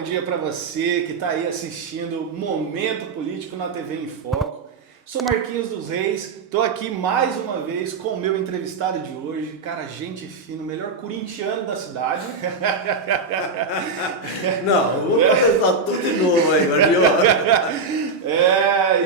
bom dia para você que está aí assistindo Momento Político na TV em Foco. Sou Marquinhos dos Reis, estou aqui mais uma vez com o meu entrevistado de hoje, cara, gente fina, o melhor corintiano da cidade. Não, vou começar tudo de novo aí, Marquinhos.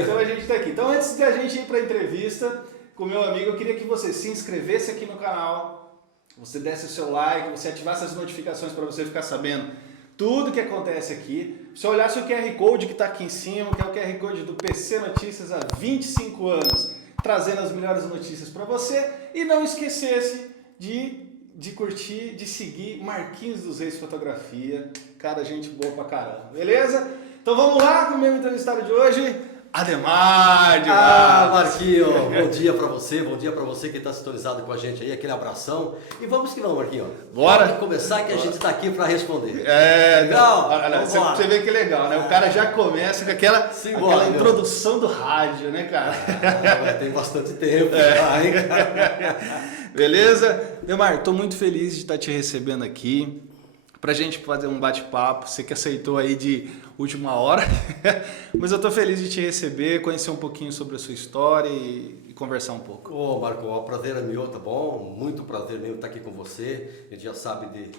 Então a gente está aqui. Então antes de a gente ir para a entrevista com o meu amigo, eu queria que você se inscrevesse aqui no canal, você desse o seu like, você ativasse as notificações para você ficar sabendo tudo que acontece aqui. Se olhasse o QR Code que está aqui em cima, que é o QR Code do PC Notícias há 25 anos, trazendo as melhores notícias para você. E não esquecesse de curtir, de seguir Marquinhos dos Reis Fotografia. Cara, gente boa pra caramba, beleza? Então vamos lá com o meu entrevistado de hoje, Ademar de Barros. Marquinhos, bom dia pra você que está sintonizado com a gente aí, aquele abração. E vamos que vamos, Marquinhos. Bora. Pode começar que a gente está aqui para responder. Legal. Você vê que legal, né? O cara já começa com aquela introdução do rádio, né, cara? Tem bastante tempo já, hein? Beleza? Ademar, estou muito feliz de estar te recebendo aqui pra gente fazer um bate-papo. Você que aceitou aí de última hora, mas eu tô feliz de te receber, conhecer um pouquinho sobre a sua história e conversar um pouco. Ô, Marco, o prazer é meu, tá bom? Muito prazer mesmo estar aqui com você. A gente já sabe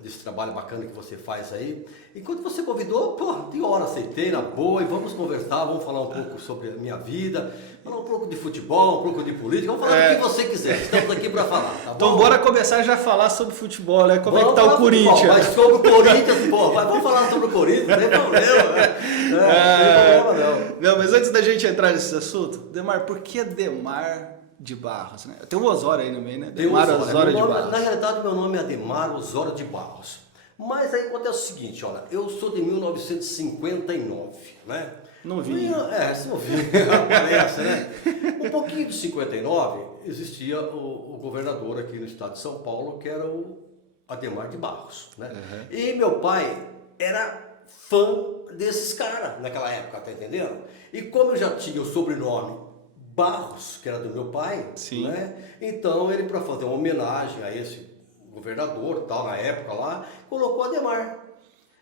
desse trabalho bacana que você faz aí. E quando você convidou, de hora aceitei, na boa, e vamos conversar, vamos falar um pouco sobre a minha vida, falar um pouco de futebol, um pouco de política, vamos falar do que você quiser. Estamos aqui para falar, tá bom? Então bora começar já a falar sobre futebol, né? Como é que tá o Corinthians? Mas sobre o Corinthians, vamos falar sobre o Corinthians, não tem problema, né? Não tem problema, não. Não, mas antes da gente entrar nesse assunto, Demar, por que Ademar de Barros, né? Tem o Osório aí no meio, né? Ademar Osório de Barros. Na realidade, meu nome é Ademar Osório de Barros. Mas aí acontece o seguinte, olha, eu sou de 1959, né? Novinho. Você novinho, parece, né? Um pouquinho de 59, existia o governador aqui no estado de São Paulo, que era o Ademar de Barros, né? Uhum. E meu pai era fã desses caras naquela época, tá entendendo? E como eu já tinha o sobrenome Barros, que era do meu pai, sim, né? Então ele, para fazer uma homenagem a esse governador, tal, na época lá, colocou Ademar.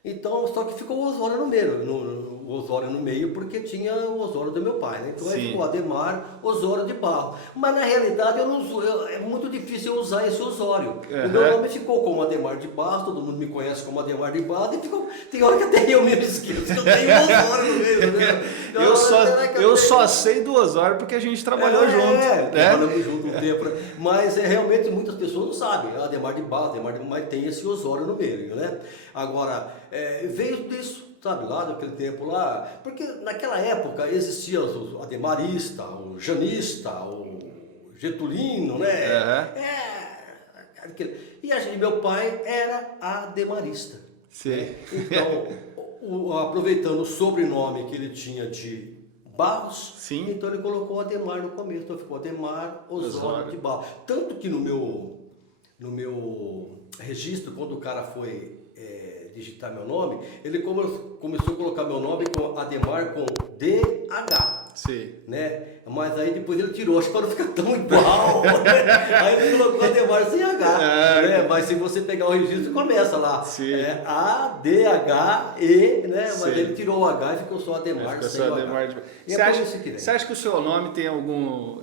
Então, só que ficou o Osório no meio, porque tinha o Osório do meu pai, né? Então aí ficou Ademar Osório de Barros. Mas na realidade é muito difícil eu usar esse Osório. Uhum. O meu nome ficou como Ademar de Barros, todo mundo me conhece como Ademar de Barros, e tem hora que até eu mesmo esqueço que eu tenho o Osório no meio, né? Eu só sei do Osório porque a gente trabalhou junto. Trabalhamos junto um tempo. Mas realmente muitas pessoas não sabem. Ademar de Barros, mas tem esse Osório no meio, né? Agora, veio disso, sabe, lá daquele tempo lá, porque naquela época existia o ademarista, o janista, o getulino, né? E meu pai era ademarista. Sim. Né? Então, aproveitando o sobrenome que ele tinha de Barros, sim, então ele colocou Ademar no começo, então ficou Ademar Osório de Barros. Tanto que no meu registro, quando o cara foi digitar meu nome, ele começou a colocar meu nome com Ademar com DH. Sim. Né? Mas aí depois ele tirou, acho que para não ficar tão igual. Né? Aí ele colocou Ademar sem H. Né? Mas se você pegar o registro, começa lá. A-D-H-E, né? Mas ele tirou o H e ficou só Ademar sem o H. Você acha que o seu nome tem algum...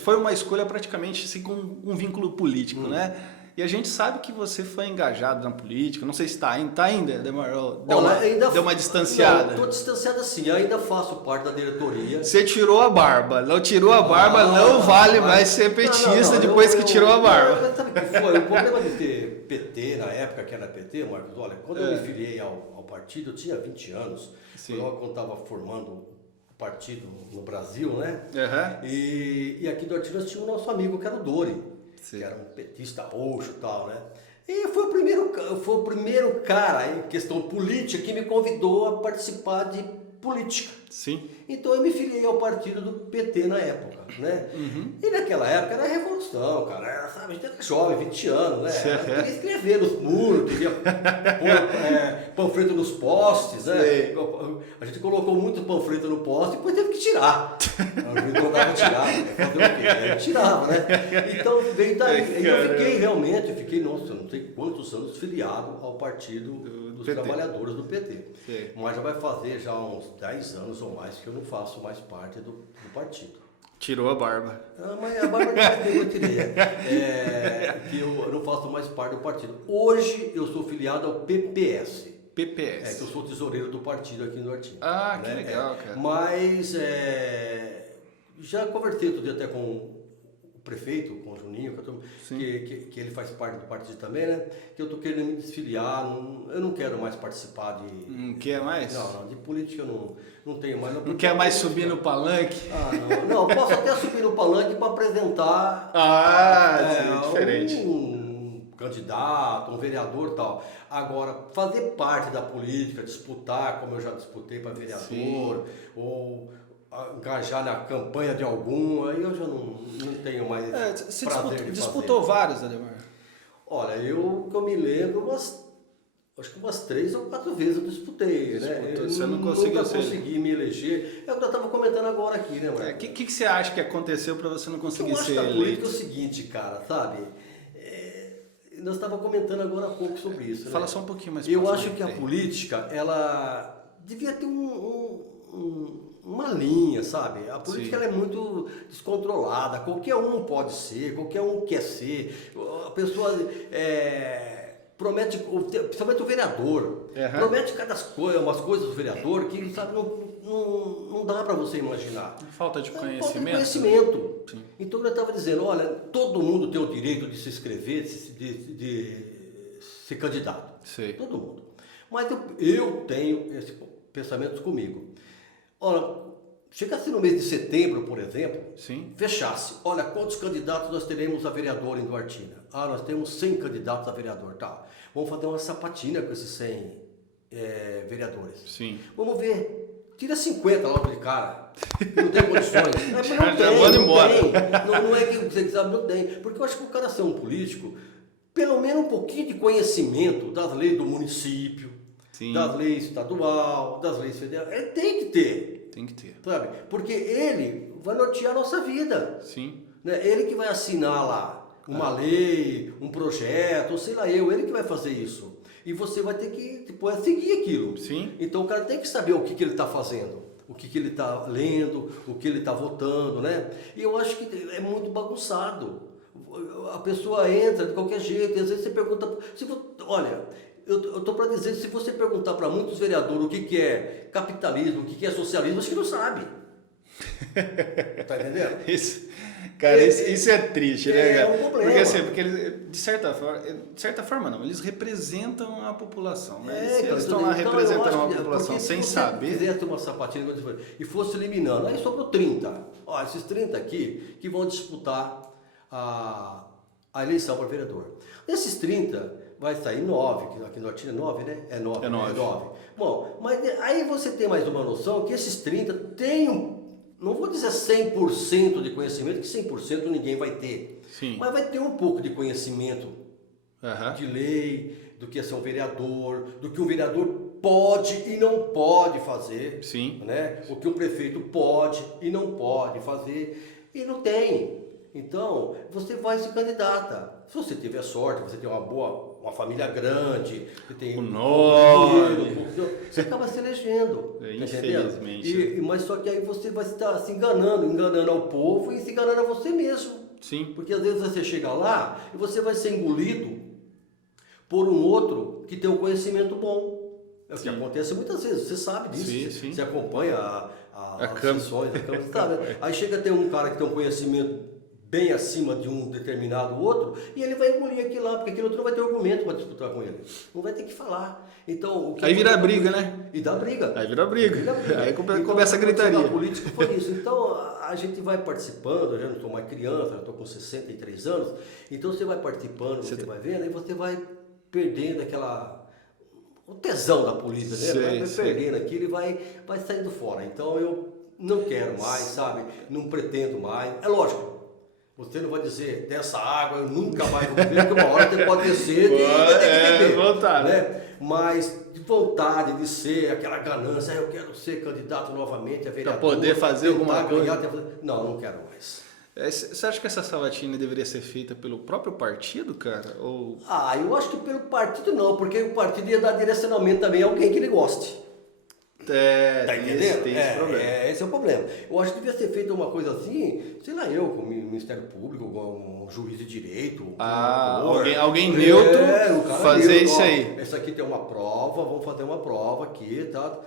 Foi uma escolha praticamente assim, com um vínculo político, né? E a gente sabe que você foi engajado na política, não sei se está ainda, deu uma distanciada. Estou distanciado sim, eu ainda faço parte da diretoria. Você tirou a barba, não vale mais ser petista depois que tirou a barba. Sabe o que foi? O problema de ter PT na época, que era PT, Marcos, olha, quando eu me filiei ao partido, eu tinha 20 anos, quando eu estava formando o partido no Brasil, né? Uhum. E aqui do Artigas tinha o nosso amigo que era o Dori. Que era um petista roxo e tal, né? E foi o primeiro cara em questão política que me convidou a participar de política. Sim. Então eu me filiei ao partido do PT na época, né? E naquela época era a revolução, cara. Era, sabe, a gente era jovem, 20 anos, né? Eu queria escrever nos muros, queria pôr panfleto nos postes, né? A gente colocou muito panfleto no poste e depois teve que tirar. A gente não dava tirar, fazer o quê? A gente tirava, né? Então veio daí. E eu fiquei realmente, nossa, não sei quantos anos filiado ao partido dos trabalhadores do PT. Sei. Mas já vai fazer já uns 10 anos ou mais que eu não faço mais parte do partido. Tirou a barba. Mas a barba não eu tirei. Que eu não faço mais parte do partido. Hoje eu sou filiado ao PPS. PPS. Que eu sou tesoureiro do partido aqui no Artigo. Ah, que legal, cara. Mas já conversei outro dia até com o prefeito, com o Juninho, que ele faz parte do partido também, né? Que eu tô querendo me desfiliar, eu não quero mais participar de... Não quer mais? Não, de política eu não tenho mais. Não quer mais subir no palanque? Não, posso até subir no palanque para apresentar diferente. Um candidato, um vereador e tal. Agora, fazer parte da política, disputar, como eu já disputei para vereador, ou engajar na campanha de algum, aí eu já não tenho mais Você prazer de disputou fazer. vários, Ademar? Olha, que eu me lembro, acho que umas 3 ou 4 vezes eu disputei, né? Você não conseguiu nunca consegui me eleger. É o que eu estava comentando agora aqui, né, Marcos? O que você acha que aconteceu para você não conseguir ser Eu acho que a política eleito? é o seguinte, cara, sabe? Nós estávamos comentando agora há pouco sobre isso. Fala né? só um pouquinho mais. Eu acho que a política, ela devia ter uma linha, sabe? A política ela é muito descontrolada, qualquer um pode ser, qualquer um quer ser. A pessoa promete, principalmente o vereador, promete umas coisas do vereador que, sabe, não dá para você imaginar. Falta de conhecimento. Falta de conhecimento. Sim. Então eu estava dizendo, olha, todo mundo tem o direito de se inscrever, de ser candidato. Sei. Todo mundo. Mas eu tenho esse pensamento comigo. Olha, chegasse no mês de setembro, por exemplo, fechasse. Olha, quantos candidatos nós teremos a vereador em Duartina? Nós temos 100 candidatos a vereador. Tá. Vamos fazer uma sapatina com esses 100 vereadores. Sim. Vamos ver. Tira 50 logo de cara. Não tem condições. Não é que você sabe, não tem. Porque eu acho que o cara ser um político, pelo menos um pouquinho de conhecimento das leis do município, das leis estadual, das leis federais, ele tem que ter. Tem que ter. Sabe? Porque ele vai nortear a nossa vida. Sim. Né? Ele que vai assinar lá uma lei, um projeto, ou sei lá ele que vai fazer isso. E você vai ter que depois seguir aquilo. Sim. Então o cara tem que saber o que ele está fazendo, o que ele está lendo, o que ele está votando, né? E eu acho que é muito bagunçado. A pessoa entra de qualquer jeito, e às vezes você pergunta... Olha, eu estou para dizer, se você perguntar para muitos vereadores o que é capitalismo, o que é socialismo, acho que não sabe. Tá entendendo? Isso é triste, né, cara? É um problema. Porque eles, de certa forma não, eles representam a população, né? Eles estão lá representando a população sem saber. Se fizesse uma sapatina e fosse eliminando, aí sobrou 30. Ó, esses 30 aqui que vão disputar a eleição para vereador. Desses 30, vai sair 9, que aqui no Artigo é 9, né? É 9. Bom, mas aí você tem mais uma noção que esses 30 têm não vou dizer 100% de conhecimento, que 100% ninguém vai ter. Sim. Mas vai ter um pouco de conhecimento de lei, do que é ser um vereador, do que um vereador pode e não pode fazer. Sim. Né? O que um prefeito pode e não pode fazer. E não tem. Então, você vai se candidata. Se você tiver sorte, você tem uma família grande, você tem dinheiro, você acaba se elegendo. Infelizmente. Mas só que aí você vai estar se enganando ao povo e se enganando a você mesmo. Sim. Porque às vezes você chega lá e você vai ser engolido por um outro que tem um conhecimento bom. É o que acontece muitas vezes, você sabe disso. Você acompanha as sessões da Câmara, sabe? Aí chega a ter um cara que tem um conhecimento bem acima de um determinado outro, e ele vai engolir aquilo lá, porque aquele outro não vai ter argumento para disputar com ele. Não vai ter que falar. Então, aí vira briga, né? E dá briga. Aí vira briga. Aí então, começa a gritaria. A política foi isso. Então, a gente vai participando, eu já não sou mais criança, já estou com 63 anos, então você vai participando, você vai vendo, e você vai perdendo o tesão da política, né? Vai perdendo aquilo e vai saindo fora. Então, não quero mais, sabe? Não pretendo mais. É lógico, você não vai dizer, dessa água eu nunca mais vou beber, porque uma hora você pode ter sede e vai ter que beber. Voltar, né? Mas de vontade de ser, aquela ganância, eu quero ser candidato novamente a vereador. Para poder fazer alguma coisa. Não, não quero mais. Você acha que essa sabatina deveria ser feita pelo próprio partido, cara? Ou... Eu acho que pelo partido não, porque o partido ia dar direcionamento também a alguém que ele goste. Tá entendendo? Tem esse problema. Esse é o problema. Eu acho que devia ser feita uma coisa assim, sei lá, eu, com o Ministério Público, com um juiz de direito, alguém neutro fazer neutro, isso aí. Essa aqui tem uma prova, vamos fazer uma prova aqui, tá?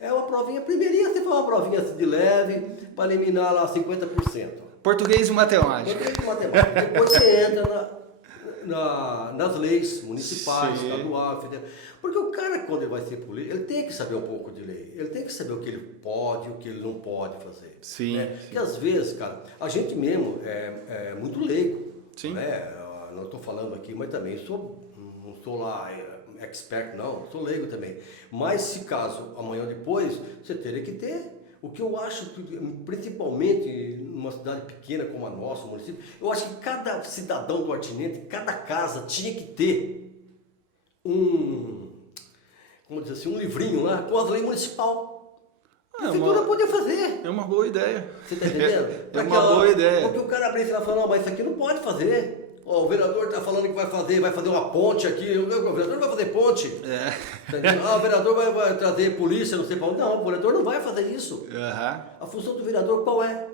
É uma provinha, primeirinha você faz uma provinha assim de leve, para eliminar lá 50%. Português e matemática. Depois você entra nas leis municipais, estaduais, federal. Porque o cara, quando ele vai ser político, ele tem que saber um pouco de lei. Ele tem que saber o que ele pode e o que ele não pode fazer. Sim. Né? Porque às vezes, cara, a gente mesmo é muito leigo. Sim. Né? Eu não estou falando aqui, mas também não sou lá expert, não. Sou leigo também. Mas se caso, amanhã ou depois, você teria que ter. O que eu acho, principalmente numa cidade pequena como a nossa, o município, eu acho que cada cidadão duartinense, cada casa tinha que ter vamos dizer assim, um livrinho lá com as leis municipal. A prefeitura podia fazer. É uma boa ideia. Você está entendendo? É uma boa ideia. Porque o cara abre e fala, não, mas isso aqui não pode fazer. O vereador está falando que vai fazer uma ponte aqui. O vereador não vai fazer ponte. O vereador vai trazer polícia, não sei para onde. Não, o vereador não vai fazer isso. A função do vereador qual é?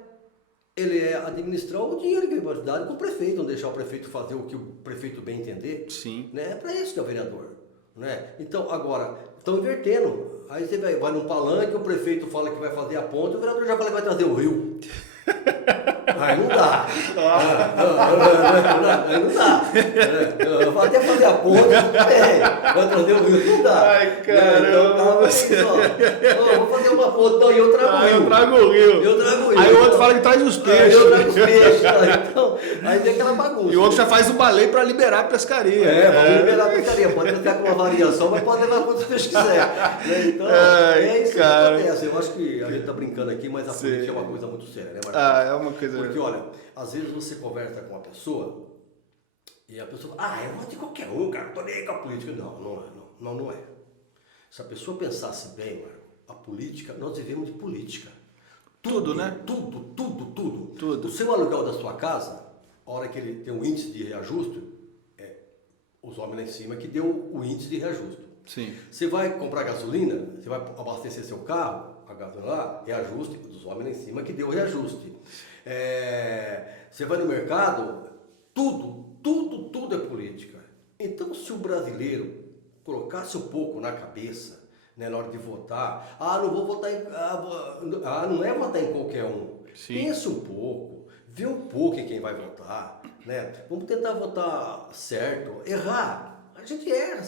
Ele é administrar o dinheiro que ele vai dar com o prefeito, não deixar o prefeito fazer o que o prefeito bem entender. Sim. Né? É para isso que é o vereador. Né? Então, agora, estão invertendo. Aí você vai num palanque, o prefeito fala que vai fazer a ponte, o vereador já fala que vai trazer o rio. Aí não dá. Aí não dá. Eu vou até fazer a ponte, vai trazer o rio, não dá. Ai, caramba. Vou fazer uma ponte, então eu trago o rio. Eu trago o rio. Aí o outro fala que traz os peixes. Eu trago os peixes. Então, aí tem aquela bagunça. E o outro já faz o baleio para liberar a pescaria. Vamos liberar a pescaria. Pode ficar com uma variação, mas pode levar quantos peixes quiser. Então, isso que acontece. Eu acho que a gente está brincando aqui, mas a política é uma coisa muito séria, né, Marcos? É uma coisa... Porque, olha, às vezes você conversa com uma pessoa e a pessoa fala, eu vou de qualquer um, cara, não tô nem aí com a política. Não é. Se a pessoa pensasse bem, Marco, a política, nós vivemos de política. Tudo, né? Tudo. O seu aluguel da sua casa, a hora que ele tem um índice de reajuste, os homens lá em cima que deu o índice de reajuste. Sim. Você vai comprar gasolina, você vai abastecer seu carro, a gasolina lá, reajuste dos homens lá em cima que deu o reajuste. Você vai no mercado, tudo é política. Então, se o brasileiro colocasse um pouco na cabeça, né, na hora de votar, não vou votar não é votar em qualquer um. Sim. Pense um pouco, vê um pouco em quem vai votar, né? Vamos tentar votar certo, errar. A gente erra,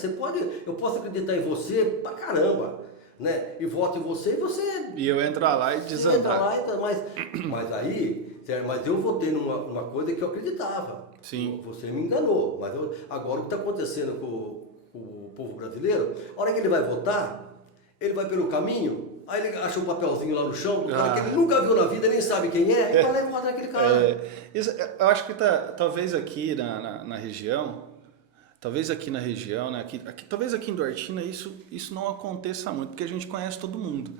eu posso acreditar em você pra caramba. Né? E voto em você e você... E eu entro lá e desandar. Mas eu votei numa coisa que eu acreditava. Sim. Você me enganou. Mas agora o que está acontecendo com o povo brasileiro, a hora que ele vai votar, ele vai pelo caminho, aí ele acha um papelzinho lá no chão, do cara que ele nunca viu na vida, nem sabe quem é, e vai lá e vota naquele cara. Eu acho que talvez aqui na região... Talvez aqui na região, né? Talvez aqui em Duartina isso não aconteça muito, porque a gente conhece todo mundo.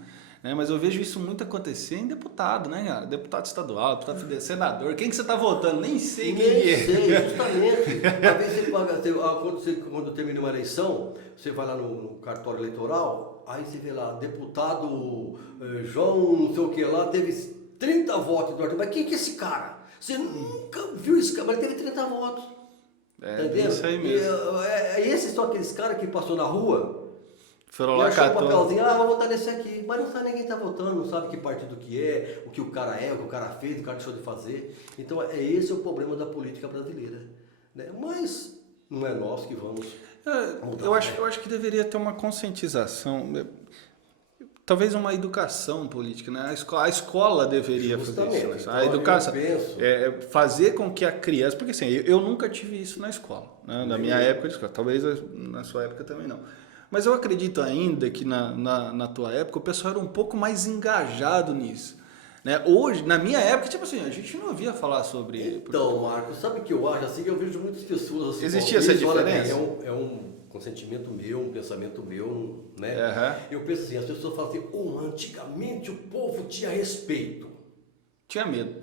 Né? Mas eu vejo isso muito acontecer em deputado, né, cara? Deputado estadual, deputado federal, senador. Quem que você está votando? Nem sei quem é. Nem sei, justamente. Às vezes, quando termina uma eleição, você vai lá no cartório eleitoral, aí você vê lá, deputado João, não sei o que lá, teve 30 votos em Duartina. Mas quem que é esse cara? Você nunca viu esse cara, mas ele teve 30 votos. Tá isso aí mesmo. Esses são aqueles caras que passou na rua, foram lá, catou um papelzinho, vou votar nesse aqui, mas não sabe nem quem está votando, não sabe que partido que é, o que o cara é, o que o cara fez, o que o cara deixou de fazer. Então esse é o problema da política brasileira. Né? Mas não é nós que vamos mudar. Eu acho que deveria ter uma conscientização, talvez uma educação política, né? A escola deveria fazer isso. Então, a educação, fazer com que a criança... Porque assim, eu nunca tive isso na escola, né? Na minha época de escola, talvez na sua época também não. Mas eu acredito ainda que na tua época o pessoal era um pouco mais engajado nisso. Né? Hoje, na minha época, tipo assim, a gente não ouvia falar sobre... Então, Marcos, sabe o que eu acho? Assim, eu vejo muitas pessoas... Assim, existia essa diferença? É um consentimento meu, um pensamento meu, né? Uhum. Eu penso assim, as pessoas falam assim, antigamente o povo tinha respeito. Tinha medo.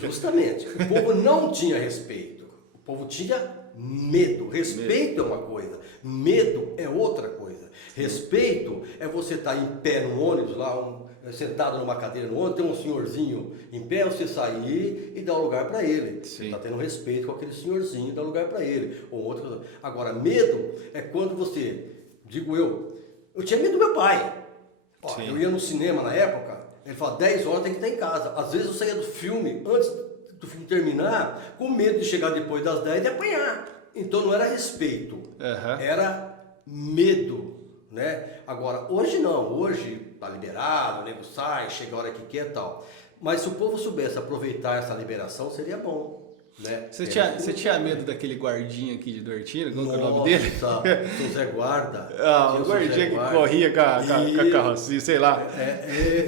Justamente, o povo não tinha respeito, o povo tinha medo. Respeito é uma coisa, medo é outra coisa. Respeito é você estar em pé no ônibus, lá sentado numa cadeira no ônibus, tem um senhorzinho em pé, você sair e dar um lugar para ele. Você está tendo respeito com aquele senhorzinho, dá lugar para ele. Ou outra coisa. Agora, medo é quando você, digo eu tinha medo do meu pai. Ó, eu ia no cinema na época, ele falava, 10 horas tem que estar em casa. Às vezes eu saía do filme, antes do filme terminar, com medo de chegar depois das 10 e apanhar. Então não era respeito, era medo, né? Agora, hoje não, hoje tá liberado, o nego sai, chega a hora que quer e tal. Mas se o povo soubesse aproveitar essa liberação, seria bom. Né? Você tinha medo daquele guardinha aqui de Dortina? Qual é o nome dele? São Zé Guarda. O guardinha que corria com a carrocinha, sei lá.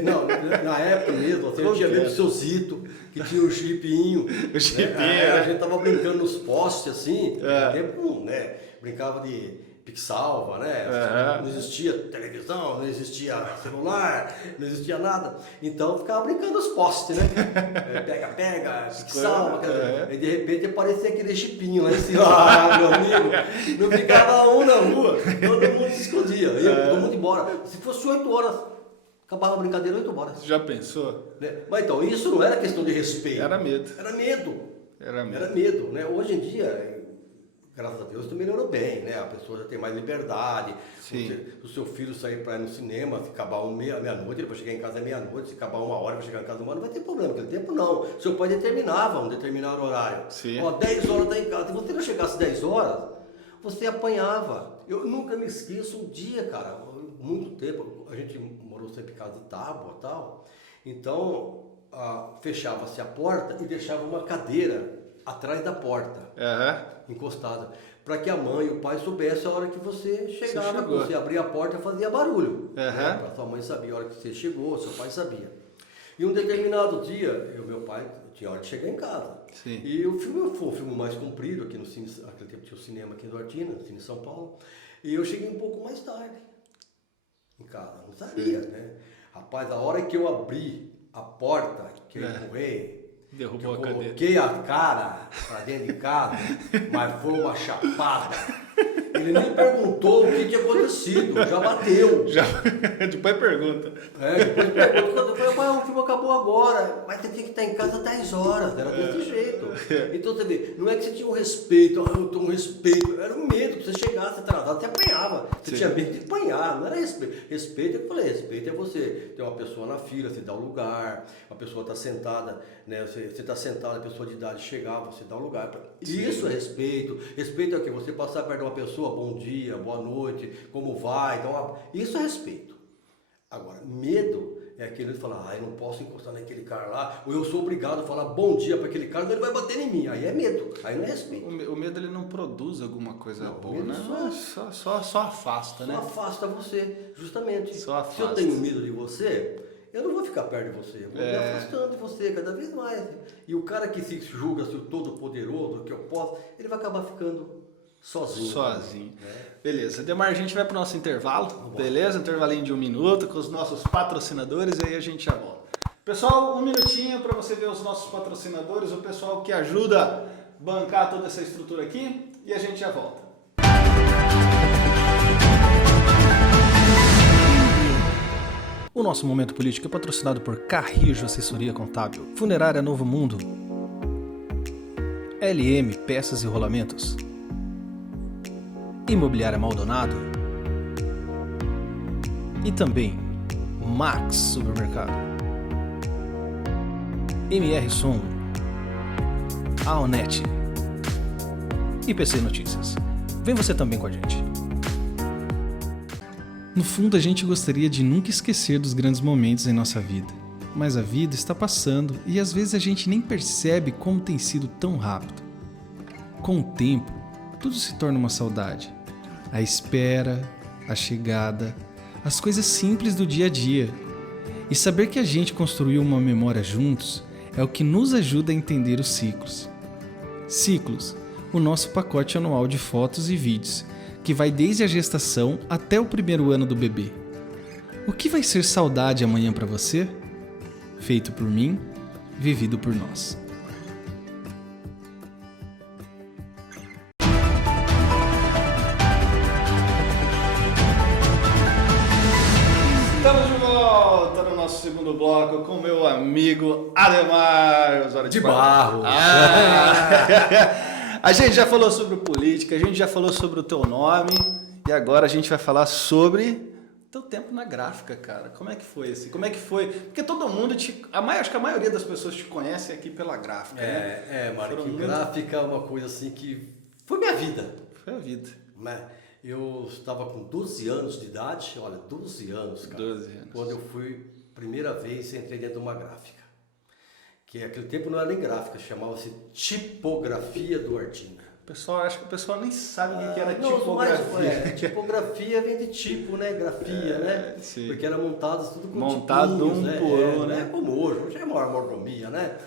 Não, na época mesmo, eu tinha medo do seu Zito, que tinha o jipinho. O jipinho. Né? A gente tava brincando nos postes assim, tempo, né? Brincava de pique-salva, né? Não existia televisão, não existia celular, não existia nada. Então ficava brincando nos postes, né? Pega, pique-salva. E de repente aparecia aquele chipinho lá em cima. Meu amigo, não ficava um na rua, todo mundo se escondia, todo mundo embora. Se fosse 8 horas, acabava a brincadeira 8 horas. Já pensou? Né? Mas então, isso não era questão de respeito. Era medo. Era medo. Era medo, né? Hoje em dia, graças a Deus, tu melhorou bem, né? A pessoa já tem mais liberdade. O seu filho sair para ir no cinema, se acabar meia-noite, ele vai chegar em casa meia-noite, se acabar 1 hora, vai chegar em casa 1 hora, não vai ter problema. Aquele tempo não. Seu pai determinava um determinado horário. Ó, 10 horas tá em casa. Se você não chegasse 10 horas, você apanhava. Eu nunca me esqueço um dia, cara, muito tempo, a gente morou sempre em casa de tábua e tal, então fechava-se a porta e deixava uma cadeira atrás da porta, encostada, para que a mãe e o pai soubessem a hora que você chegava, que você abria a porta e fazia barulho, para sua mãe saber a hora que você chegou, seu pai sabia. E um determinado dia, eu e meu pai tinha hora de chegar em casa. E o filme foi um filme mais comprido, aqui no cine, naquele tempo tinha o cinema aqui em Duartina, no Cine São Paulo, e eu cheguei um pouco mais tarde em casa, não sabia, né? Rapaz, a hora que eu abri a porta, que eu empurrei, derrubou que eu a cadeira. Coloquei a cara pra dentro de casa, mas foi uma chapada. Ele nem perguntou o que tinha acontecido, já bateu. Depois pergunta. Depois pergunta. Eu falei, pai, o filme acabou agora, mas você tinha que estar em casa 10 horas, era desse jeito. Então você vê, não é que você tinha um respeito, eu tenho um respeito, era um medo que você chegasse atrasado, você apanhava. Você tinha medo de apanhar, não era respeito. Respeito é o que eu falei, respeito é você ter uma pessoa na fila, você dá o lugar, a pessoa está sentada, né? Você está sentado, a pessoa de idade chegar, você dá o lugar. Isso é respeito. Respeito é o que? Você passar perto de uma pessoa, bom dia, boa noite, como vai, então, isso é respeito. Agora, medo é aquele de falar, eu não posso encostar naquele cara lá, ou eu sou obrigado a falar bom dia para aquele cara, ele vai bater em mim. Aí é medo, aí não é respeito. O medo ele não produz alguma coisa boa, né? Só afasta, né? Só afasta você, justamente. Só afasta. Se eu tenho medo de você, eu não vou ficar perto de você, eu vou me afastando de você cada vez mais. E o cara que se julga ser o todo-poderoso, que eu posso, ele vai acabar ficando sozinho. Né? Beleza, Demar, a gente vai para o nosso intervalo, beleza? Intervalinho de 1 minuto com os nossos patrocinadores e aí a gente já volta. Pessoal, 1 minutinho para você ver os nossos patrocinadores, o pessoal que ajuda a bancar toda essa estrutura aqui e a gente já volta. O nosso Momento Político é patrocinado por Carrijo Assessoria Contábil, Funerária Novo Mundo, LM Peças e Rolamentos, Imobiliária Maldonado e também Max Supermercado, MR Som, Aonet e PC Notícias. Vem você também com a gente. No fundo, a gente gostaria de nunca esquecer dos grandes momentos em nossa vida, mas a vida está passando e às vezes a gente nem percebe como tem sido tão rápido. Com o tempo, tudo se torna uma saudade. A espera, a chegada, as coisas simples do dia a dia. E saber que a gente construiu uma memória juntos é o que nos ajuda a entender os ciclos. Ciclos, o nosso pacote anual de fotos e vídeos, que vai desde a gestação até o primeiro ano do bebê. O que vai ser saudade amanhã para você? Feito por mim, vivido por nós. Estamos de volta no nosso segundo bloco com meu amigo Ademar Osório De Barros. A gente já falou sobre política, a gente já falou sobre o teu nome e agora a gente vai falar sobre teu tempo na gráfica, cara. Como é que foi assim? Como é que foi? Porque todo mundo acho que a maioria das pessoas te conhece aqui pela gráfica, né? Mário, que gráfica é uma coisa assim que foi minha vida. Foi a vida. Né? Eu estava com 12 anos de idade, olha, 12 anos, cara. 12 anos. Quando eu fui, primeira vez, entrei dentro de uma gráfica. Que naquele tempo não era nem gráfica, chamava-se Tipografia Duartina. Acho que o pessoal nem sabe o que era Não, tipografia. mas, tipografia vem de tipo, né? Grafia, né? Sim. Porque era montado tudo com Montado tipinhos, um né? por um, né? Como hoje é maior mordomia, né?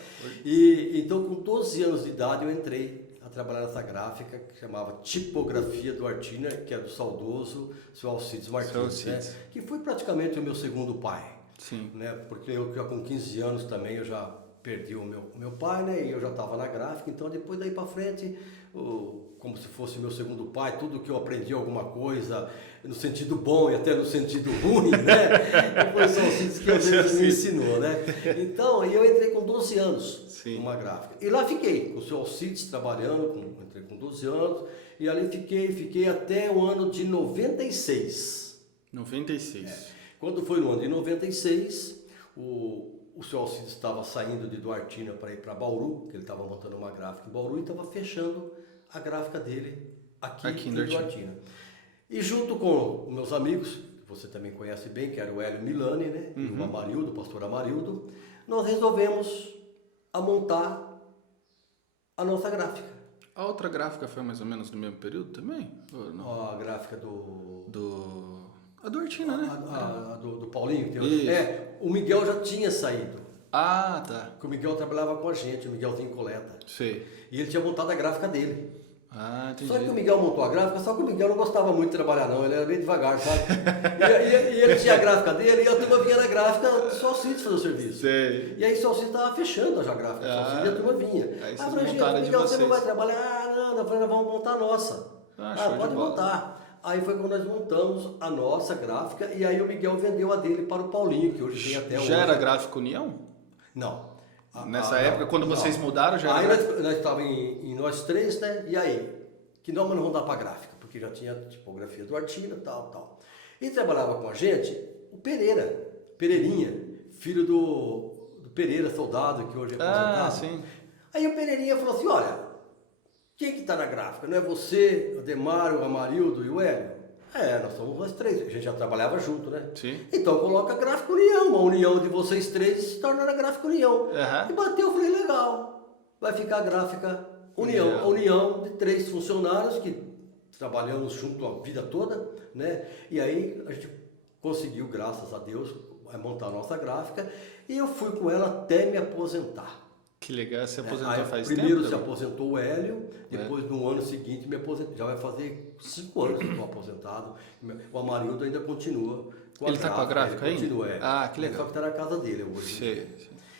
E então, com 12 anos de idade, eu entrei a trabalhar nessa gráfica que chamava Tipografia Duartina, que é do saudoso seu Alcides Martins, né? Que foi praticamente o meu segundo pai. Sim. Né? Porque eu já com 15 anos também eu já perdi o meu pai, né? E eu já estava na gráfica, então depois daí para frente, como se fosse meu segundo pai, tudo que eu aprendi alguma coisa no sentido bom e até no sentido ruim, né? Foi só isso que às vezes me ensinou, né? Então, eu entrei com 12 anos numa gráfica. E lá fiquei, com o seu Alcides trabalhando, entrei com 12 anos, e ali fiquei até o ano de 96. 96. Quando foi no ano de 96, o seu Alcides estava saindo de Duartina para ir para Bauru, que ele estava montando uma gráfica em Bauru e estava fechando a gráfica dele aqui em Duartina. E junto com os meus amigos, que você também conhece bem, que era o Hélio Milani, né? E o Amarildo, o pastor Amarildo, nós resolvemos montar a nossa gráfica. A outra gráfica foi mais ou menos no mesmo período também? Ou não? A gráfica A Duartina, né? Do Paulinho. Isso. O Miguel já tinha saído. Ah, tá. Porque o Miguel trabalhava com a gente, o Miguelzinho Coleta. Sei. E ele tinha montado a gráfica dele. Ah, entendi. Só que o Miguel montou a gráfica, só que o Miguel não gostava muito de trabalhar não, ele era bem devagar, sabe? e ele tinha a gráfica dele e a turma vinha na gráfica só o Alcides fazer o serviço. Sei. E aí o Alcides estava fechando já a gráfica, o Alcides e a turma vinha. Aí Ah, vocês montaram de Miguel, você não vocês. vai trabalhar? Ah, não, eu falei, nós vamos montar a nossa. Show Pode de bola. montar. Aí foi quando nós montamos a nossa gráfica e aí o Miguel vendeu a dele para o Paulinho, que hoje tem até hoje. Já era Gráfico União? Não. Nessa época, quando vocês mudaram, já era Aí Gráfico? nós estávamos em nós três, né? E aí? Que nome nós vamos dar para gráfica? Porque já tinha tipografia do Artina, tal. E trabalhava com a gente o Pereirinha, filho do Pereira, soldado, que hoje é aposentado. Ah, sim. Aí o Pereirinha falou assim, olha, quem que está na gráfica? Não é você, o Ademar, o Amarildo e o Hélio? Nós somos nós três, a gente já trabalhava junto, né? Sim. Então coloca a Gráfica União, uma união de vocês três se torna a Gráfica União. E bateu, eu falei, legal, vai ficar a Gráfica União. A união de 3 funcionários que trabalhamos junto a vida toda, né? E aí a gente conseguiu, graças a Deus, montar a nossa gráfica e eu fui com ela até me aposentar. Que legal, você aposentou Aí, faz tempo? primeiro se aposentou o Hélio, depois no ano seguinte me aposentei. Já vai fazer 5 anos que eu estou aposentado. O Amarildo ainda continua com a Ele está com a gráfica ainda? Continua, Ah, que legal. Só que está na casa dele hoje. Sim.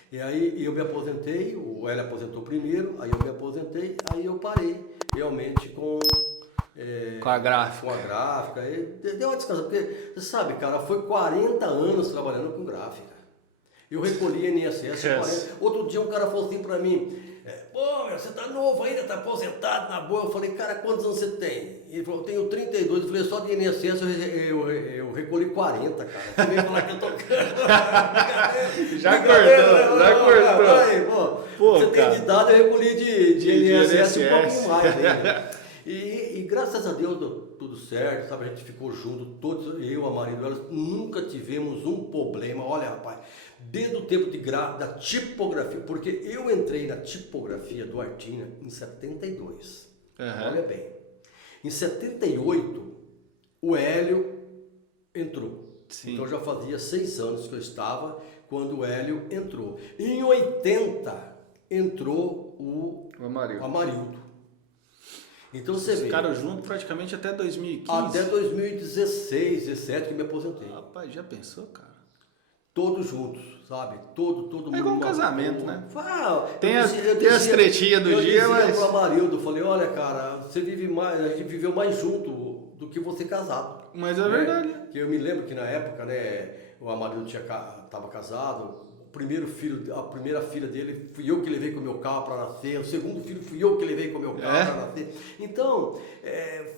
E aí eu me aposentei, o Hélio aposentou primeiro, aí eu me aposentei, aí eu parei realmente com a gráfica. Com a gráfica. Deu uma descansa, porque você sabe, cara, foi 40 anos trabalhando com gráfica. Eu recolhi INSS. Outro dia um cara falou assim pra mim, pô, você tá novo ainda, tá aposentado na boa. Eu falei, cara, quantos anos você tem? Ele falou, eu tenho 32. Eu falei, só de INSS eu recolhi 40, cara. Você veio falar que eu tô... Já cortou. Pô, você tem de idade, eu recolhi de INSS um pouquinho mais ainda. E graças a Deus deu tudo certo, sabe? A gente ficou junto, todos, eu, a Maria e elas, nunca tivemos um problema. Olha, rapaz, desde o tempo da tipografia, porque eu entrei na tipografia do Artina em 72. Olha bem, em 78 o Hélio entrou. Sim. Então já fazia 6 anos que eu estava quando o Hélio entrou. Em 80 entrou o Amarildo. Então você vê. Ficaram juntos praticamente até 2015. Até 2016, 17 que me aposentei. Rapaz, já pensou, cara? Todos juntos, sabe? Todo mundo. É igual um casamento, né? Tem as tretinhas do dia, mas... Eu dizia pro Amarildo, falei, olha, cara, você vive mais, a gente viveu mais junto do que você casado. Mas é verdade. Que eu me lembro que na época, né, o Amarildo estava casado, o primeiro filho, a primeira filha dele fui eu que levei com o meu carro para nascer, o segundo filho fui eu que levei com o meu carro para nascer. Então,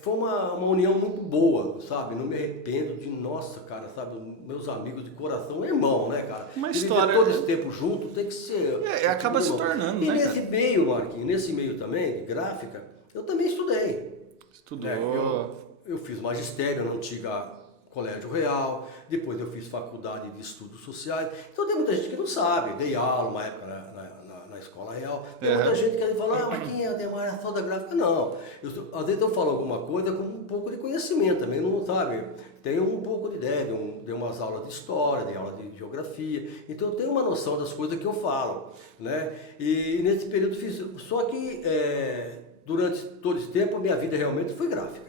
foi uma união muito boa, sabe? Não me arrependo de, nossa, cara, sabe? Meus amigos de coração, irmão, né, cara? Uma história. Todo esse tempo junto tem que ser. Acaba se tornando, e né? E nesse meio, Marquinhos, nesse meio também, de gráfica, eu também estudei. Estudou. Eu fiz magistério na antiga Colégio Real, depois eu fiz faculdade de estudos sociais. Então tem muita gente que não sabe, dei aula uma época na Escola Real. Tem muita gente que fala, Marquinhos, Ademar é só da gráfica. Não, às vezes eu falo alguma coisa com um pouco de conhecimento também, não sabe? Tenho um pouco de ideia, dei umas aulas de história, dei aula de geografia, então eu tenho uma noção das coisas que eu falo, né? E nesse período fiz, só que durante todo esse tempo a minha vida realmente foi gráfica.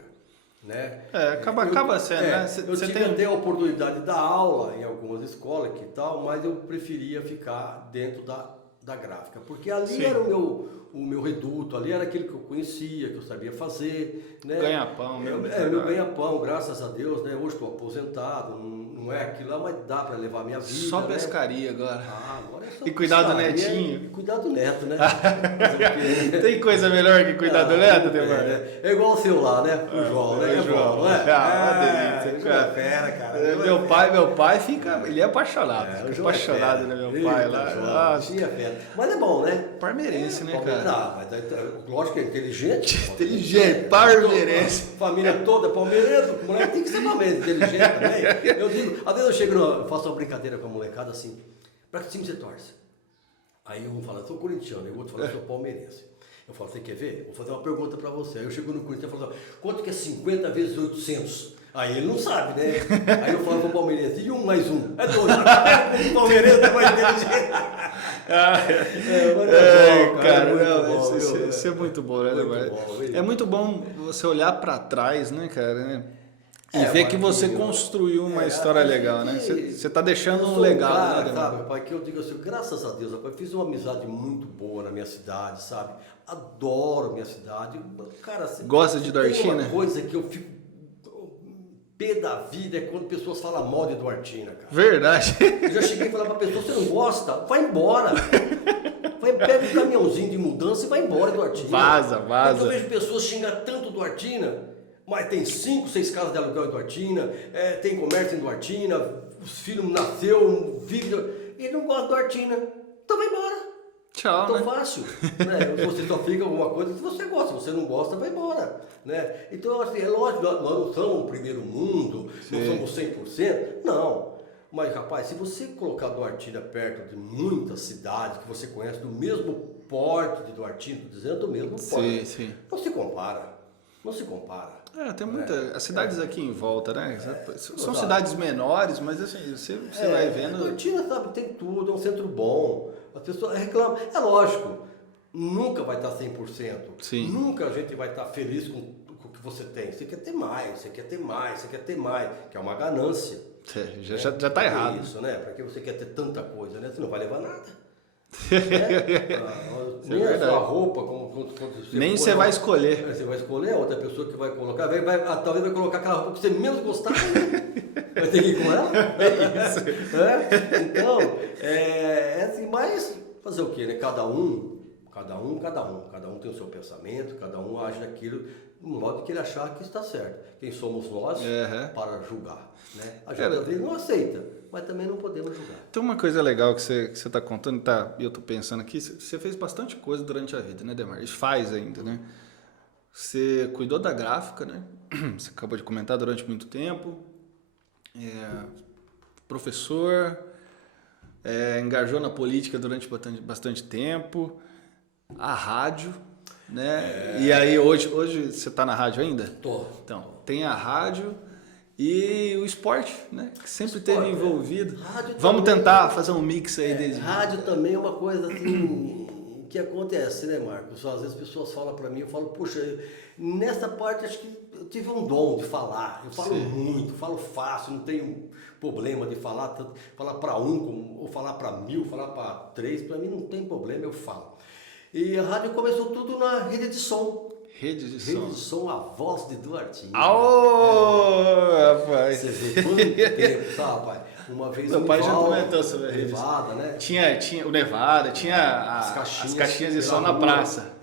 Né? Acaba sendo, né? Eu tive até a oportunidade de dar aula em algumas escolas e tal, mas eu preferia ficar dentro da gráfica, porque ali era o meu reduto, ali era aquilo que eu conhecia, que eu sabia fazer. Né? Ganha-pão mesmo. Meu ganha-pão, graças a Deus, né? Hoje estou aposentado, não é aquilo lá, mas dá para levar minha vida. Só né? pescaria agora. Agora é só e cuidar do netinho. E cuidar do neto, né? Tem coisa melhor que cuidar do neto, Ademar? É igual o seu lá, né? O João, né? O João, não é? Uma delícia. É fera, cara. Meu pai fica, ele é apaixonado. Fica apaixonado, né, meu pai lá. Tinha fera. Mas é bom, né? Parmeirense, né, cara? Mas lógico que é inteligente. Inteligente, parmeirense. Família toda palmeirense, o moleque tem que ser palmeirense, inteligente também. Eu digo, às vezes eu chego, eu faço uma brincadeira com a molecada assim, pra que time você torce? Aí um fala, sou corintiano, e o outro fala, sou palmeirense. Eu falo, você quer ver? Vou fazer uma pergunta pra você. Aí eu chego no Corinthians e falo, quanto que é 50 vezes 800? Aí ele não sabe, né? Aí eu falo pro palmeirense, e 1 mais 1? É 2. O palmeirense é mais inteligente. Isso é muito bom, né, Ademar? É muito bom você olhar pra trás, né, cara, né? E ver que você construiu uma história legal, né? Você tá deixando um legado, né, sabe, pai, que eu digo assim, graças a Deus, rapaz, fiz uma amizade muito boa na minha cidade, sabe? Adoro minha cidade. Cara, gosta de Duartina? Uma coisa que eu fico pé da vida é quando pessoas falam mal de Duartina, cara. Verdade. Eu já cheguei a falar pra pessoa, você não gosta? Vai embora. Pega um caminhãozinho de mudança e vai embora de Duartina. Vaza. Porque eu vejo pessoas xingar tanto Duartina. Mas tem 5, 6 casas de aluguel em Duartina, tem comércio em Duartina, os filhos nasceu, vive, e não gosta de Duartina. Então vai embora. Tchau, Tão fácil. Né? Você só fica alguma coisa se você gosta, se você não gosta, vai embora. Né? Então, assim, é lógico, nós não somos o primeiro mundo, não somos 100%, não. Mas, rapaz, se você colocar Duartina perto de muitas cidades que você conhece, do mesmo porte de Duartina, estou dizendo do mesmo porte, não se compara. Não se compara. Tem muita. As cidades aqui em volta, né? São cidades menores, mas assim, você vai vendo. Duartina, sabe, tem tudo, é um centro bom. As pessoas reclamam. É lógico, nunca vai estar 100%. Sim. Nunca a gente vai estar feliz com o que você tem. Você quer ter mais, você quer ter mais, você quer ter mais. Que é uma ganância. Já tá errado. Isso, né? Para que você quer ter tanta coisa, né? Você não vai levar nada. Nem a sua roupa, nem você vai escolher. Você vai escolher a outra pessoa que vai colocar, talvez vai colocar aquela roupa que você menos gostar, vai ter que ir com ela. É isso. Então, assim, mas fazer o quê, né? Cada um tem o seu pensamento, cada um age daquilo do modo que ele achar que está certo. Quem somos nós para julgar, né? A gente às vezes não aceita, mas também não podemos julgar. Tem uma coisa legal que você está contando, e eu estou pensando aqui, você fez bastante coisa durante a vida, né, Ademar? E faz ainda, né? Você cuidou da gráfica, né? Você acabou de comentar durante muito tempo. Professor, engajou na política durante bastante tempo. A rádio, né? E aí hoje você está na rádio ainda? Tô. Então, tem a rádio E o esporte, né? Que sempre Esporte, esteve envolvido. Rádio Vamos também. tentar fazer um mix aí desde. Rádio também é uma coisa assim que acontece, né, Marcos? Às vezes as pessoas falam para mim, eu falo, puxa, nessa parte acho que eu tive um dom de falar. Eu falo muito, falo fácil, não tenho problema de falar, tanto, falar para ou falar para 1000, falar para 3, para mim não tem problema, eu falo. E a rádio começou tudo na rede de som. Rede de Rede som. de som, a voz de Duartinho. Rapaz! Você vê quanto tempo, sabe, pai? Uma vez Meu o pai já Nival, comentou sobre a rede. Nevada, né? Tinha o Nevada, tinha as caixinhas de som na rua. praça.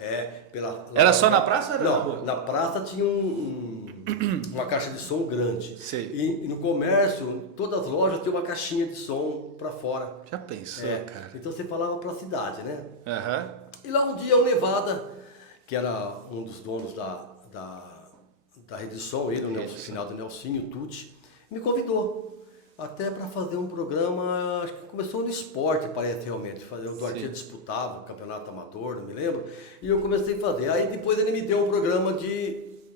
Era só na praça ou era na rua? Não, na praça tinha uma caixa de som grande. Sei. E no comércio, todas as lojas tinham uma caixinha de som para fora. Já pensou, cara? Então você falava para a cidade, né? Aham. E lá um dia o Nevada, que era um dos donos da rede de som, ele, o finado Nelsinho Tucci, me convidou até para fazer um programa, acho que começou no esporte, parece realmente, o Duarte disputava o campeonato amador, não me lembro, e eu comecei a fazer. Aí depois ele me deu um programa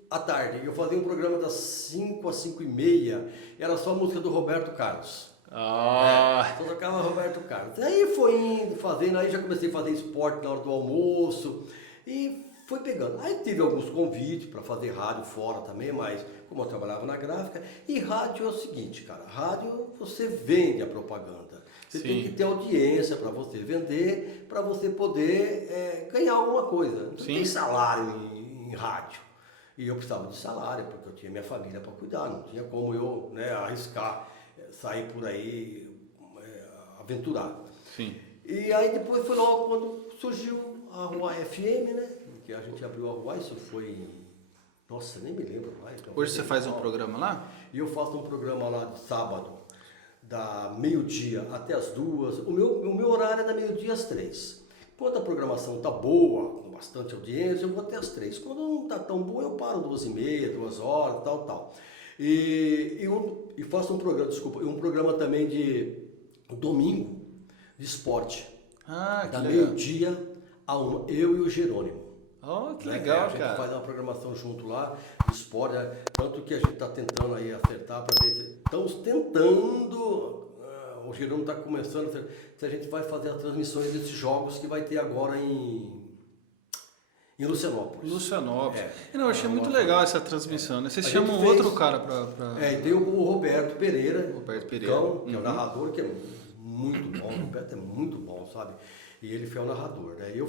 à tarde, eu fazia um programa das 5 às 5h30, era só a música do Roberto Carlos. Só tocava Roberto Carlos. Aí foi indo, fazendo, aí já comecei a fazer esporte na hora do almoço, e foi pegando. Aí tive alguns convites para fazer rádio fora também, mas como eu trabalhava na gráfica, e rádio é o seguinte, cara, rádio você vende a propaganda. Você tem que ter audiência para você vender, para você poder ganhar alguma coisa. Não tem salário em rádio. E eu precisava de salário, porque eu tinha minha família para cuidar, não tinha como eu arriscar, sair por aí, aventurar. Sim. E aí depois foi logo quando surgiu a Rua FM, né? Que a gente abriu a Rua, isso foi... Nossa, nem me lembro mais. Hoje você faz um programa lá? E eu faço um programa lá de sábado, da meio-dia até as 2. O meu horário é da meio-dia às 3. Quando a programação tá boa, com bastante audiência, eu vou até as 3. Quando não tá tão boa, eu paro 2h30, 2 horas, tal. E faço um programa também de domingo, de esporte. Que da legal. meio-dia a 1, eu e o Jerônimo. Que legal, a gente cara. faz uma programação junto lá, de esporte, tanto que a gente está tentando aí acertar para ver se estamos tentando, o Jerônimo está começando, se a gente vai fazer as transmissões desses jogos que vai ter agora em Lucianópolis. Não, eu achei muito legal essa transmissão, né? Vocês A chamam gente fez- outro cara pra... E tem o Roberto Pereira, Pereira. que é o narrador, que é muito bom, o Roberto é muito bom, sabe? E ele foi o narrador, né? Eu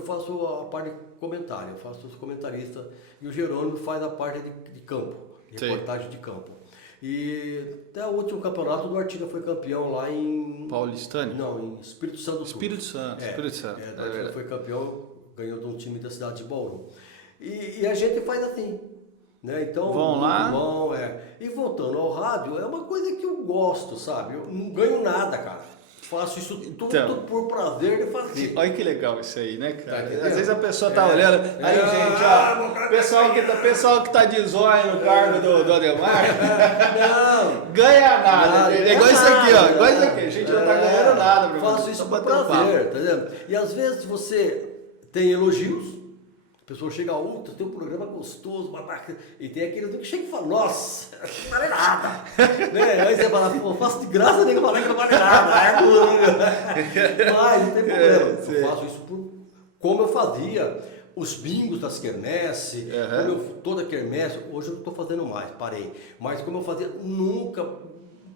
faço a parte de comentário, eu faço os comentaristas, e o Jerônimo faz a parte de campo, reportagem de campo. E até o último campeonato do Artiga foi campeão lá em... Paulistânia? Não, em Espírito Santo do Sul. Espírito Santo. O Artiga foi campeão, ganhou de um time da cidade de Bauru. E a gente faz assim, né? Então, vão lá. Bom, E voltando ao rádio, é uma coisa que eu gosto, sabe? Eu não ganho nada, cara. Faço isso tudo por prazer de fazer. Olha que legal isso aí, né, cara? Tá Às vezes a pessoa tá olhando. Aí, gente, ó, pessoal que tá de zóio no cargo do Ademar, Não, ganha nada. É igual isso aqui, ó. Igual isso nada. aqui. A gente não tá ganhando nada, meu irmão. Faço isso Só por bater um prazer, papo. tá vendo? E às vezes você tem elogios, a pessoa chega, tu tem um programa gostoso, babaca, e tem aquele que chega e fala, nossa, não vale nada. Né? Aí você fala, pô, faço de graça, nem que falar que não vale nada. Mas não tem problema. Eu faço isso como eu fazia os bingos das quermesse, toda quermesse, hoje eu não estou fazendo mais, parei. Mas como eu fazia, nunca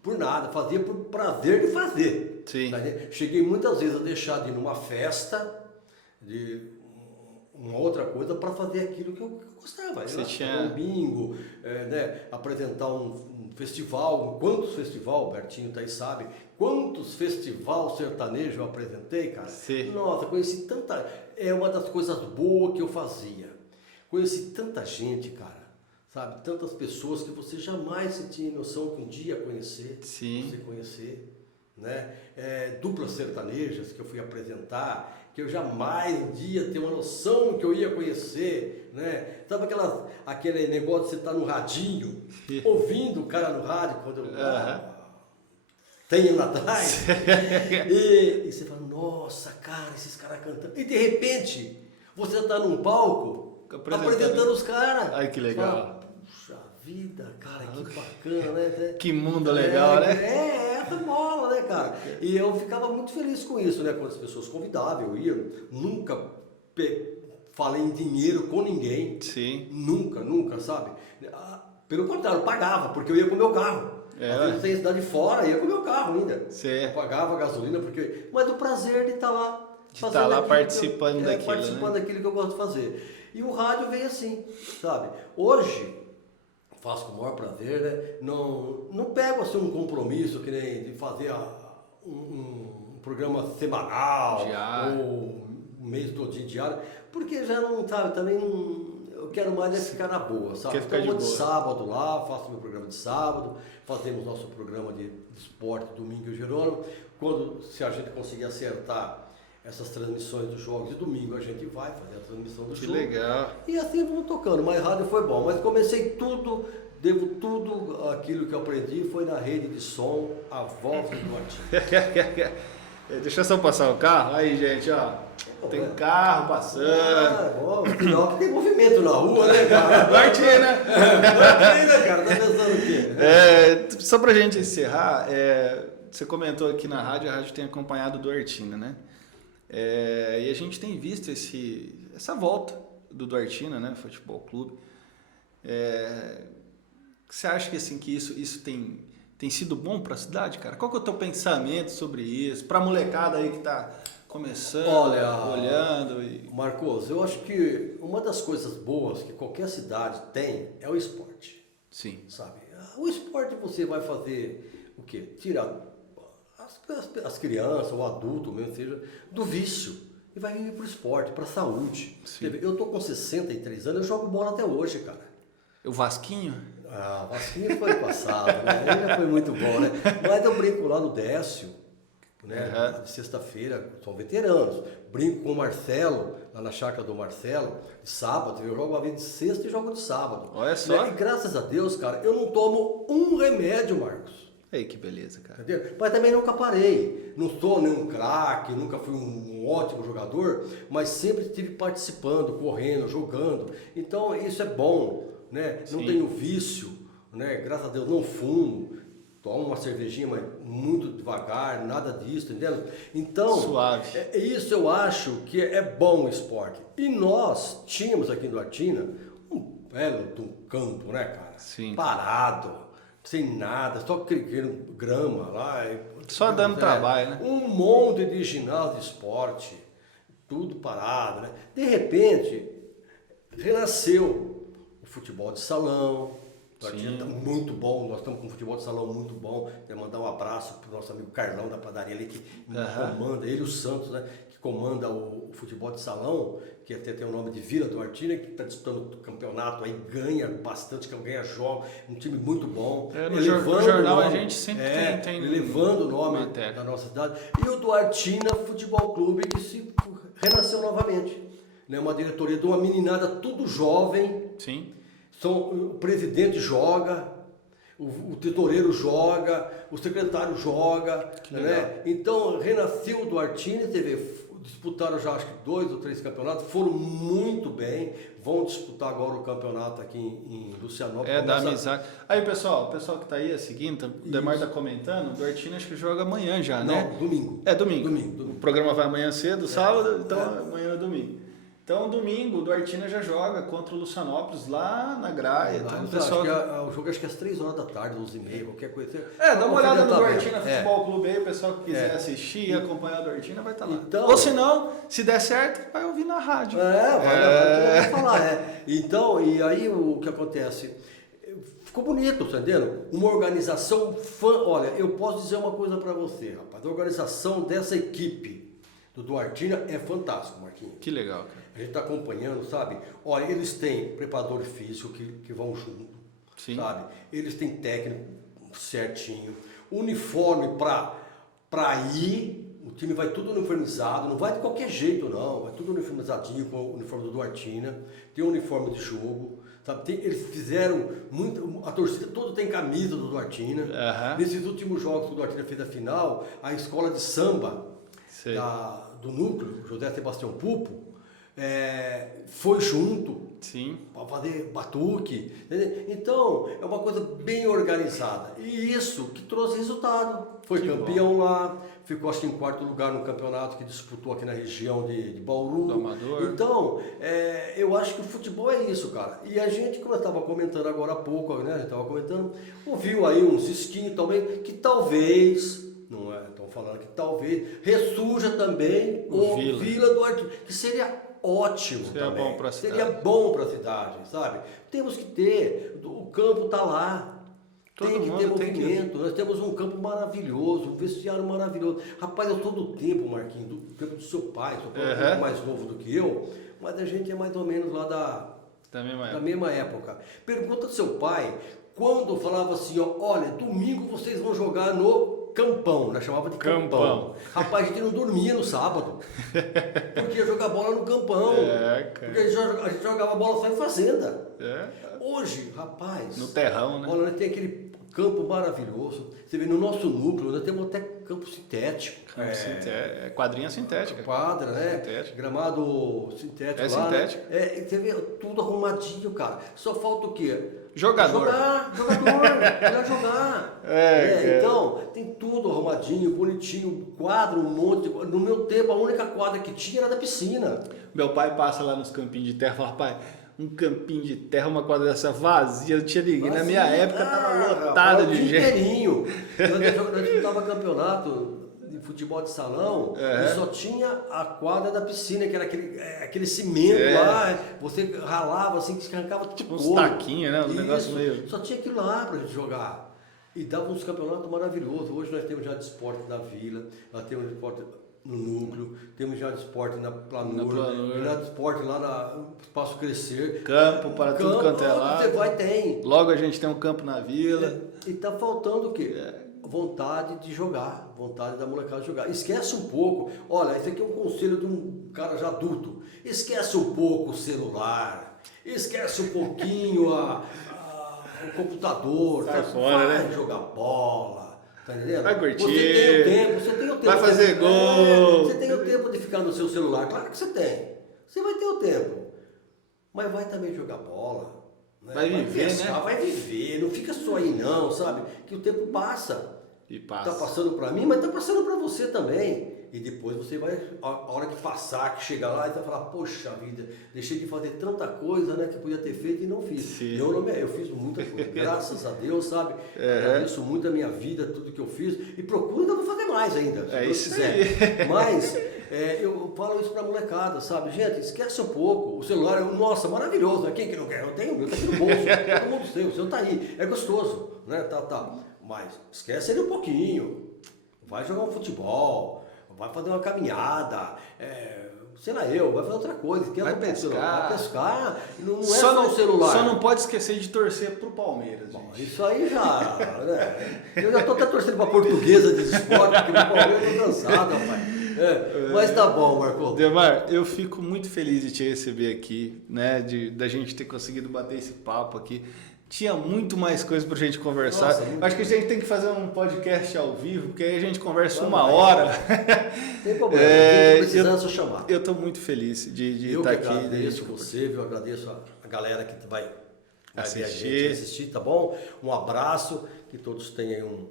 por nada, fazia por prazer de fazer. Sim. Tá? Cheguei muitas vezes a deixar de ir numa festa, de uma outra coisa para fazer aquilo que eu gostava. Você tinha um bingo, apresentar um festival. Quantos festivais, o Bertinho tá aí sabe, quantos festivais sertanejos eu apresentei, cara? Sim. Nossa, conheci tanta... É uma das coisas boas que eu fazia. Conheci tanta gente, cara. Sabe? Tantas pessoas que você jamais tinha noção que um dia ia conhecer. Sim. Você conhecer. Né? Duplas sertanejas que eu fui apresentar, que eu jamais um dia ter uma noção que eu ia conhecer, né? Sabe aquele negócio de você estar no radinho, ouvindo o cara no rádio quando eu tem lá atrás, e você fala, nossa, cara, esses caras cantando, e de repente você está num palco apresentando os caras. Ai, que legal. Puxa vida, cara, que bacana, né? Que mundo legal, né? Foi bola, né, cara? E eu ficava muito feliz com isso, né? Quando as pessoas convidavam, eu ia, nunca falei em dinheiro com ninguém. Sim. Nunca, sabe? Pelo contrário, eu pagava, porque eu ia com o meu carro. Às vezes tem cidade fora, ia com o meu carro ainda. Sim. Eu pagava gasolina, mas o prazer de estar lá. De estar lá participando daquilo, participando daquilo que eu gosto de fazer. E o rádio veio assim, sabe? Hoje, faço com o maior prazer, né? Não pego assim um compromisso que nem de fazer um programa semanal diário. ou um mês todinho diário, porque já não, sabe, também não, eu quero mais ficar na boa, sabe? Quer ficar então eu vou de de boa. sábado lá, faço meu programa de sábado, fazemos nosso programa de esporte domingo e Jerônimo, se a gente conseguir acertar essas transmissões dos jogos de domingo, a gente vai fazer a transmissão do jogo. Que legal. E assim vamos tocando, mas rádio foi bom. Mas comecei devo tudo aquilo que eu aprendi foi na rede de som, a voz do Duartino. Deixa eu só passar o carro. Aí, gente, ó. Tem carro passando. Bom, sinal que tem movimento na rua, né, cara? Duartina! Duartina, cara, tá pensando o quê? Só pra gente encerrar, você comentou aqui na rádio, a rádio tem acompanhado o Duartina, né? E a gente tem visto essa volta do Duartina, né, Futebol Clube. Você acha que, assim, que isso tem sido bom para a cidade, cara? Qual que é o teu pensamento sobre isso? Para a molecada aí que está começando, olhando. Marcos, eu acho que uma das coisas boas que qualquer cidade tem é o esporte. Sim. Sabe? O esporte você vai fazer o quê? Tirar as crianças, o adulto mesmo, seja, do vício. E vai vir para o esporte, para a saúde. Sim. Eu tô com 63 anos, eu jogo bola até hoje, cara. O Vasquinho? O Vasquinho foi passado, né? Ele já foi muito bom, né? Mas eu brinco lá no Décio, né? De sexta-feira, são veteranos. Brinco com o Marcelo, lá na chácara do Marcelo, de sábado. Eu jogo uma vez de sexta e jogo de sábado. Olha só. Né? E graças a Deus, cara, eu não tomo um remédio, Marcos. Ei, que beleza, cara. Entendeu? Mas também nunca parei. Não sou nenhum craque, nunca fui um ótimo jogador, mas sempre estive participando, correndo, jogando. Então isso é bom, né? Não Sim. tenho vício, né? Graças a Deus não fumo, tomo uma cervejinha, mas muito devagar, nada disso, entendeu? Então, suave. Isso eu acho que é bom o esporte. E nós tínhamos aqui em Duartina um belo de um campo, né, cara? Sim. Parado. Sem nada, só criando grama lá. Só dando trabalho, né? Um monte de ginásio de esporte, tudo parado, né? De repente, renasceu o futebol de salão. Tá muito bom, nós estamos com um futebol de salão muito bom. Quero mandar um abraço para o nosso amigo Carlão da padaria ali, que comanda, ele e o Santos, né? Que comanda o futebol de salão, que até tem o nome de Vila Duartina, que está disputando o campeonato aí, ganha bastante, ganha jogos, um time muito bom. No jornal a gente sempre tem elevando o nome da nossa cidade. E o Duartina Futebol Clube, que se renasceu novamente. Né? Uma diretoria de uma meninada tudo jovem. Sim. O presidente joga, o tesoureiro joga, o secretário joga, né? Então renasceu o Duartina, disputaram já acho que 2 ou 3 campeonatos, foram muito bem, vão disputar agora o campeonato aqui em Lucianópolis. Da amizade. Aí o pessoal que tá aí seguindo, o Demar tá comentando, o Duartina acho que joga amanhã já, né? Não, domingo. Domingo. O programa vai amanhã cedo, sábado, então amanhã é domingo. Então, domingo, o Duartina já joga contra o Lucianópolis lá na Graia. Então, o pessoal... o jogo acho que é às 3 horas da tarde, 11h30, qualquer coisa. Dá uma olhada no Duartina Futebol Clube aí, o pessoal que quiser assistir e acompanhar o Duartina vai estar lá. Então, ou se não, se der certo, vai ouvir na rádio. Vai falar, Então, e aí o que acontece? Ficou bonito, tá entendendo? Uma organização olha, eu posso dizer uma coisa pra você, rapaz. A organização dessa equipe do Duartina é fantástico, Marquinhos. Que legal, cara. A gente está acompanhando, sabe? Olha, eles têm preparador físico que vão junto, Sim. sabe? Eles têm técnico certinho, uniforme para ir, o time vai tudo uniformizado, não vai de qualquer jeito não, vai tudo uniformizadinho com o uniforme do Duartina, tem um uniforme de jogo, sabe? Eles fizeram muito, a torcida toda tem camisa do Duartina. Nesses últimos jogos que o Duartina fez a final, a escola de samba do núcleo, José Sebastião Pupo, foi junto. Sim. Para fazer batuque. Entendeu? Então, é uma coisa bem organizada. E isso que trouxe resultado. Foi Que campeão lá, ficou acho que em 4º lugar no campeonato que disputou aqui na região de Bauru. Do Amador. Então, eu acho que o futebol é isso, cara. E a gente, como eu estava comentando agora há pouco, né? A gente estava comentando, ouviu aí um cisquinho também, que talvez, não é? Estão falando que talvez ressurja também o Vila do Arthur, que seria ótimo. Seria também. bom para a cidade. Seria bom para a cidade, sabe? Temos que ter, o campo está lá. Todo tem que mundo ter tem movimento, nós temos um campo maravilhoso, um vestiário maravilhoso. Rapaz, eu sou do tempo, Marquinhos, do tempo do seu pai, seu pai é um pouco mais novo do que eu, mas a gente é mais ou menos lá da mesma época. Pergunta do seu pai, quando falava assim, ó, olha, domingo vocês vão jogar no campão, nós chamava de campão. Rapaz, a gente não dormia no sábado, porque ia jogar bola no campão, porque a gente jogava bola só em fazenda. Hoje, rapaz, no terrão, né? Olha, nós temos aquele campo maravilhoso. Você vê no nosso núcleo, nós temos até campo sintético. Quadrinha sintética. Quadra, né? Sintética. Gramado sintético lá. Sintético. Né? Você vê tudo arrumadinho, cara. Só falta o quê? Jogador. Jogar. Então, tem tudo arrumadinho, bonitinho, quadro, um monte. No meu tempo, a única quadra que tinha era da piscina. Meu pai passa lá nos campinhos de terra e fala, pai, um campinho de terra, uma quadra dessa vazia, não tinha ninguém. Na minha época tava lotada de gente. Inteirinho. Nós disputava campeonato de futebol de salão e só tinha a quadra da piscina, que era aquele cimento lá, você ralava assim, que arrancava tipo uns taquinhos, né? Um negócio meio... Só tinha aquilo lá pra gente jogar. E dava uns campeonatos maravilhosos. Hoje nós temos já de esporte na vila, nós temos de esporte no núcleo, temos já de esporte na planura, já de esporte lá no Espaço Crescer. Campo para tudo quanto é lá. Você vai, tem. Logo a gente tem um campo na vila. E tá faltando o quê? Vontade de jogar, vontade da molecada de jogar. Esquece um pouco, olha, esse aqui é um conselho de um cara já adulto. Esquece um pouco o celular, esquece um pouquinho o computador, vai jogar bola. Tá entendendo? Vai curtir. Você tem o tempo. Vai fazer gol. Você tem o tempo de ficar no seu celular, claro que você tem. Você vai ter o tempo. Mas vai também jogar bola. Né? Vai viver, pescar, né? Vai viver, não fica só aí não, sabe? Que o tempo passa. E passa. Tá passando pra mim, mas tá passando pra você também. E depois você vai, a hora que passar, que chegar lá, e vai falar, poxa vida, deixei de fazer tanta coisa, né, que podia ter feito e não fiz. Sim. Eu fiz muita coisa, graças a Deus, sabe? Agradeço muito a minha vida, tudo que eu fiz, e procuro ainda vou fazer mais ainda, se Deus quiser. Mas eu falo isso pra molecada, sabe? Gente, esquece um pouco, o celular é, nossa, maravilhoso, né? Quem que não quer? Eu tenho o meu, tá aqui no bolso, todo mundo tem, o seu tá aí, é gostoso, né? Tá. Mas esquece ele um pouquinho, vai jogar um futebol, vai fazer uma caminhada, sei lá vai fazer outra coisa. Vai pescar. Vai pescar, não é só o celular. Só não pode esquecer de torcer pro Palmeiras. Bom, isso aí já, né? Eu já tô até torcendo pra Portuguesa de esporte, porque o Palmeiras eu tô cansado, rapaz. Mas tá bom, Marco. Demar, eu fico muito feliz de te receber aqui, né? Da gente ter conseguido bater esse papo aqui. Tinha muito mais coisa pra gente conversar. Nossa, acho que a gente tem que fazer um podcast ao vivo, porque aí a gente conversa uma hora. Tem problema, precisando só chamar. Eu tô muito feliz de estar aqui. Eu agradeço você, eu agradeço a galera que vai assistir, tá bom? Um abraço, que todos tenham um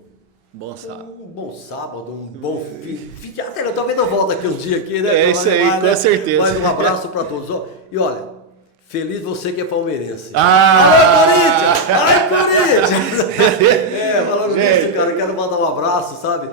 bom sábado. Um bom sábado, um bom fim. Até talvez eu volto aqui um dia aqui, né? É isso aí, com certeza. Mas um abraço para todos. E olha, feliz você que é palmeirense. Ah! Ai, Corinthians! Falando nisso, cara, quero mandar um abraço, sabe?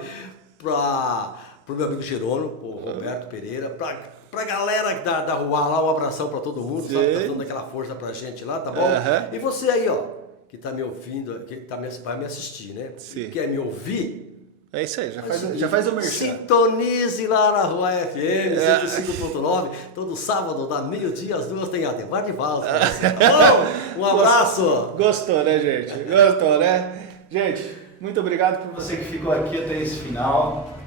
Pro meu amigo Jerônimo, pro Roberto Pereira, pra galera da rua lá, um abração pra todo mundo, sabe? Tá dando aquela força pra gente lá, tá bom? E você aí, ó, que tá me ouvindo, que vai me assistir, né? Sim. Quer me ouvir? É isso aí, já faz o merchan. Sintonize lá na Rua FM 105.9, todo sábado, da meio-dia às 2 tem Ademar de Valls. Tá bom? Um abraço! Gostou, né, gente? Gostou, né? Gente, muito obrigado por você que ficou aqui até esse final.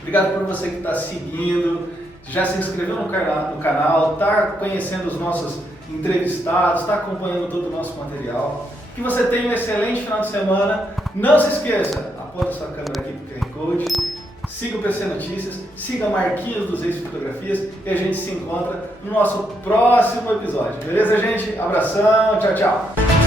Obrigado por você que está seguindo, já se inscreveu no canal, está conhecendo os nossos entrevistados, está acompanhando todo o nosso material. Que você tenha um excelente final de semana. Não se esqueça, aponta sua câmera aqui para o QR Code. siga o PC Notícias, siga Marquinhos dos Reis Fotografias e a gente se encontra no nosso próximo episódio. Beleza, gente? Abração, tchau, tchau!